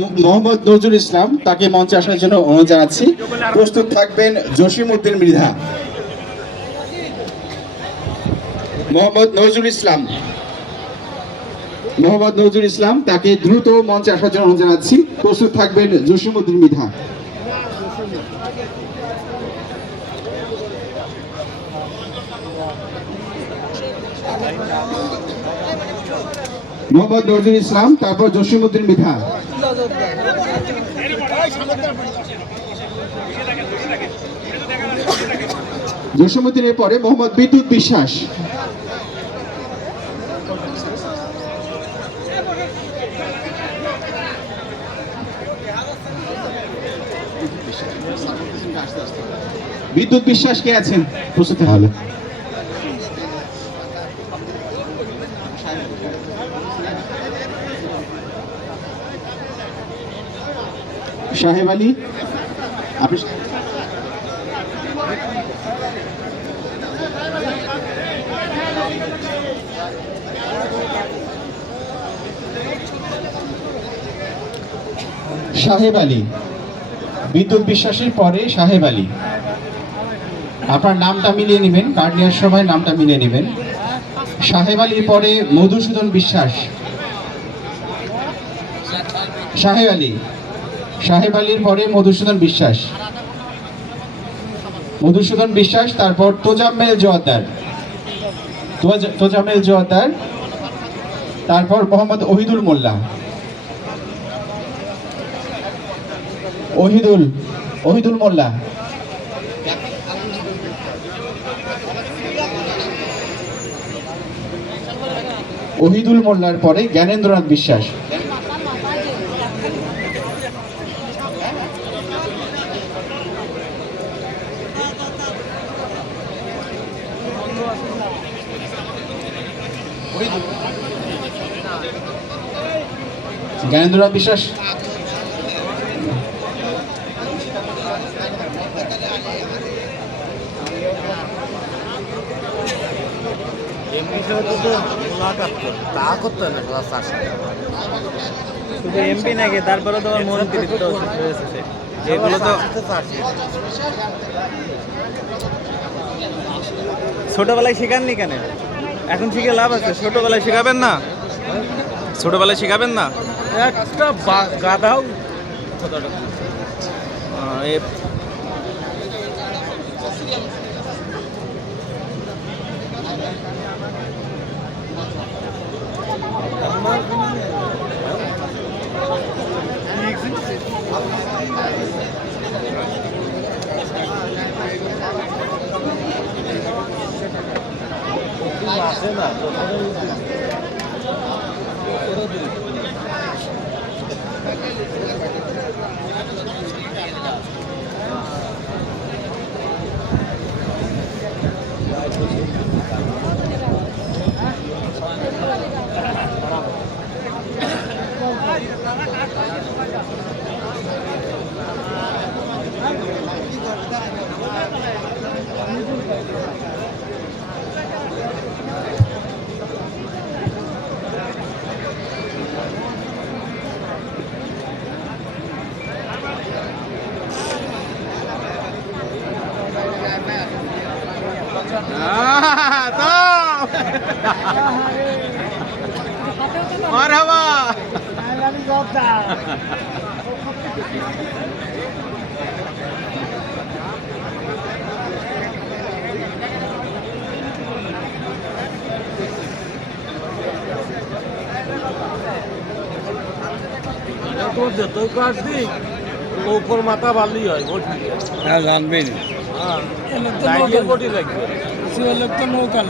মোহাম্মদ নজরুল ইসলাম, তাকে মঞ্চে আসার জন্য অনুরোধ জানাচ্ছি। প্রস্তুত থাকবেন জসিমউদ্দিন মৃধা। মোহাম্মদ নজরুল ইসলাম, মোহাম্মদ নজরুল ইসলাম, তাকে দ্রুত মঞ্চে আসার জন্য অনুরোধ জানাচ্ছি। প্রস্তুত থাকবেন জসিমউদ্দিন মৃধা। মোহাম্মদ নজরুল ইসলাম, তারপর জসিমউদ্দিন মৃধা। জসিমউদ্দিনের পরে মোহাম্মদ বিদ্যুৎ বিশ্বাস। বিদ্যুৎ বিশ্বাস কে আছেন? প্রস্তুত হলে সাহেব আলী, আপনি সাহেব আলী, বিদ্যুৎ বিশ্বাসের পরে সাহেব আলী। আপনার নামটা মিলিয়ে নেবেন, কার্ড নেওয়ার সময় নামটা মিলিয়ে নেবেন। সাহেব আলীর পরে মধুসূদন বিশ্বাস। সাহেব আলী, সাহেব আলীর পরে মধুসূদন বিশ্বাস। মধুসূদন বিশ্বাস, তারপর তোজাম্মেল জোয়ারদার। তোজাম্মেল জোয়ারদার, তারপর মোহাম্মদ ওহিদুল মোল্লা। ওহিদুল মোল্লা। ওহিদুল মোল্লার পরে জ্ঞানেন্দ্রনাথ বিশ্বাস। জ্ঞানেন্দ্রনাথ বিশ্বাস, শুধু এমপি নাকি, তারপরে তোমার মন্ত্রী তো এগুলো তো ছোটবেলায় শেখাননি কেন? এখন শিখে লাভ আছে? ছোটবেলায় শেখাবেন না? ছোটবেলায় শেখাবেন না? একটা গাধাও আছে না। মারহাবা। যতই কাজ দিক উপর মাথা বাড়লেই হয়। হ্যাঁ, জানবেন। কোটি লাগবে লোক তো নৌকা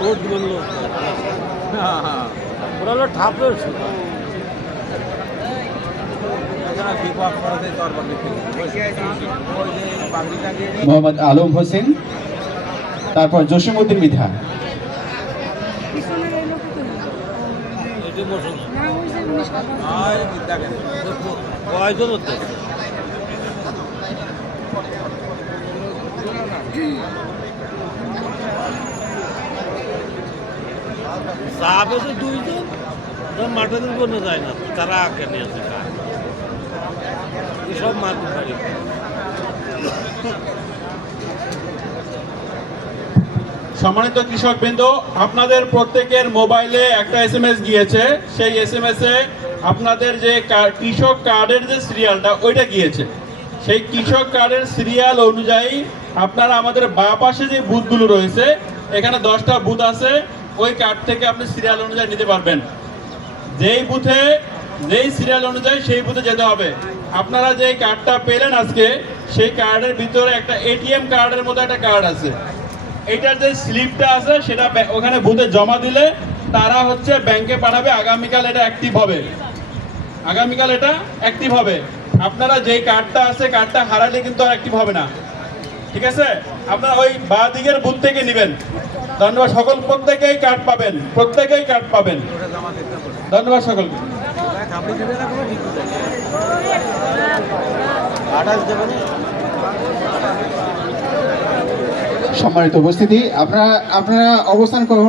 ভোট দিবেন লোক, ওরা হলো ঠাপের। মোহাম্মদ আলম হোসেন, তারপর জসিমউদ্দিন মৃধা। কয়জন যাবে তো দুইজন, মাঠের উপর যায় না, তারা আগে নিয়েছে এসব মারতে পারি। সম্মানিত কৃষকবৃন্দ, আপনাদের প্রত্যেকের মোবাইলে একটা এসএমএস গিয়েছে। সেই এসএমএসে আপনাদের যে কৃষক কার্ডের যে সিরিয়ালটা ওইটা গিয়েছে। সেই কৃষক কার্ডের সিরিয়াল অনুযায়ী আপনারা আমাদের বাঁ পাশে যে বুথগুলো রয়েছে, এখানে 10টা বুথ আছে। ওই কার্ড থেকে আপনি সিরিয়াল অনুযায়ী নিতে পারবেন। যেই বুথে যেই সিরিয়াল অনুযায়ী সেই বুথে যেতে হবে। আপনারা যে কার্ডটা পেলেন আজকে, সেই কার্ডের ভিতরে একটা এটিএম কার্ডের মতো একটা কার্ড আছে। এটার যে স্লিপটা আছে সেটা ওখানে বুথে জমা দিলে তারা হচ্ছে ব্যাংকে পাঠাবে। আগামীকাল এটা অ্যাক্টিভ হবে। আগামীকাল এটা অ্যাক্টিভ হবে। আপনারা যেই কার্ডটা আছে, কার্ডটা হারালে কিন্তু আর অ্যাক্টিভ হবে না। ঠিক আছে? আপনারা ওই বাঁ দিকের বুথ থেকে নেবেন। ধন্যবাদ। সকল প্রত্যেকেই কার্ড পাবেন, প্রত্যেকেই কার্ড পাবেন। ধন্যবাদ সকলকে। সম্মানিত উপস্থিতি, আপনারা অবস্থান করুন।